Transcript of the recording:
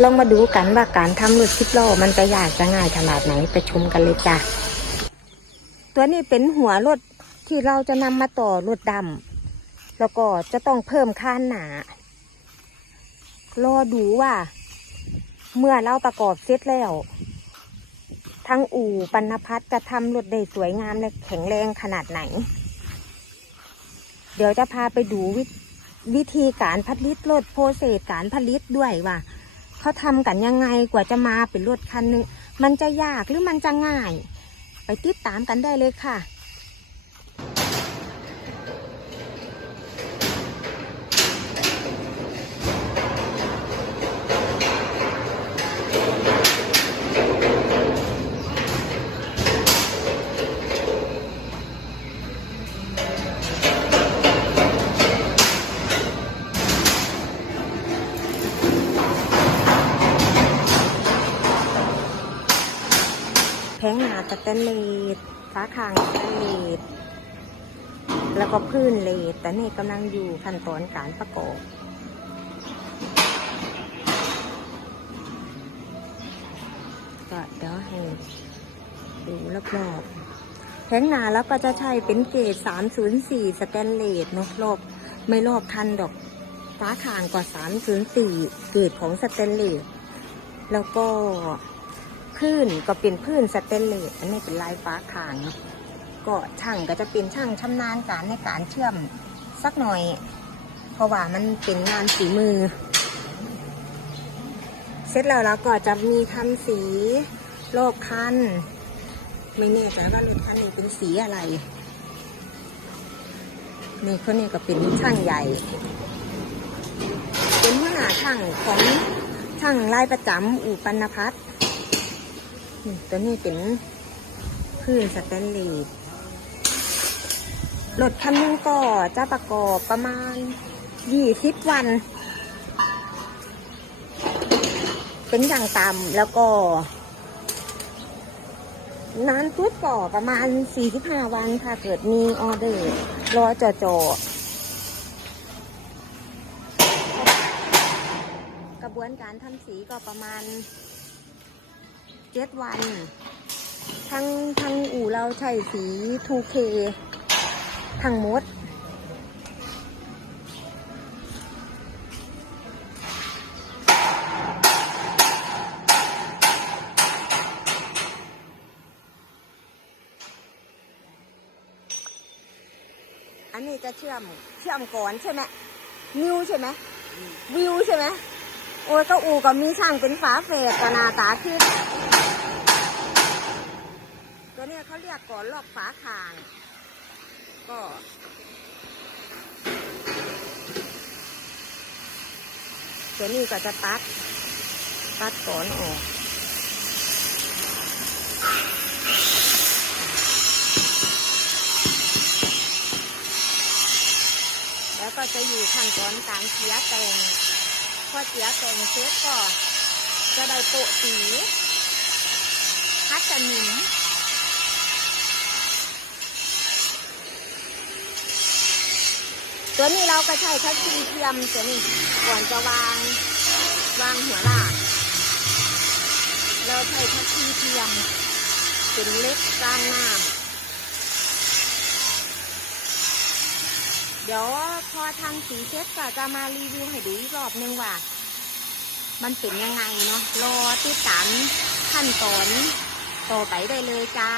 ลองมาดูกันว่าการทำรถสิบล้อมันจะยากจะง่ายขนาดไหนไปชมกันเลยจ้ะ ตัวนี้เป็นหัวรถที่เราจะนำมาต่อรถดำแล้วก็จะต้องเพิ่มค่านหนารอดูว่า เมื่อเราประกอบเสร็จแล้ว ทั้งอู่ปัณพัฒน์จะทำรถได้สวยงามและแข็งแรงขนาดไหน เดี๋ยวจะพาไปดูวิวิธีการผลิตรถโปรเซสการผลิตด้วยว่า เขาทำกันยังไงกว่าจะมาเป็นรถคันหนึงมันจะยากหรือมันจะง่าย ไปติดตามกันได้เลยค่ะ แผงหนาสแตนเลสฟ้าคางสแตนเลสแล้วก็พื้นเลสแต่นี่กำลังอยู่ขั้นตอนการประกอบก็เดี๋ยวให้ดูรอบๆแผงหนาแล้วก็จะใช้เป็นเกรด304 สแตนเลสเนาะรอบไม่รอบทันดอกฟ้าคางกว่า304 เกรดของสแตนเลสแล้วก็ พื้นก็เป็นพื้นสเตนเลสอันนี้เป็นลายฟ้าคางเนก็ช่างก็จะเป็นช่างชำนาญการในการเชื่อมสักหน่อย เพราะว่ามันเป็นงานฝีมือ เสร็จแล้วเราก็จะมีทำสีโลกคันไม่แน่ใจว่ารถคันนี้เป็นสีอะไร นี่คนนี้ก็เป็นช่างใหญ่ เป็นหัวหน้าช่างของช่างลายประจำอู่ปัณพัฒน์ ตัวนี้เป็นพื้นสแตนเลสรถคันนึงก็จะประกอบประมาณยี่สิบวัน เป็นอย่างต่ำแล้วก็นานสุดก็ประมาณสี่สิบห้าวันถ้าเกิดมีออเดอร์รอจอจอกระบวนการทำสีก็ประมาณ เจ็ดวัน ทั้งทั้งอู่เราใช้สี 2K ทั้งหมด อันนี้จะเชื่อมเชื่อมก่อนใช่ไหมนิวใช่ไหมวิวใช่ไหมโอ้ยก็อู่ก็มีช่างเป็นฝาเฟดกนาตาคิด ตัวเนี้ยเขาเรียกก่อนลอกฝาคาง ก็ตัวนี้ก็จะตัดตัดก่อนออกแล้วก็จะอยู่ขั้นตอนการเสียแต่งพอเสียแต่งเสร็จก็จะได้โปะสีพัดจะหนิม ตัวนี้เราก็ใช้ทัชชีเทียมตัวนี้ก่อนจะวางวางหัวลากเราใช้ทัชชีเทียมเป็นเล็กกลางหน้ำเดี๋ยวพอทำสีเสร็จก็จะมารีวิวให้ดูอีกรอบนึงว่า มันเป็นยังไงเนาะรอติดตามขั้นตอนต่อไปได้เลยจ้า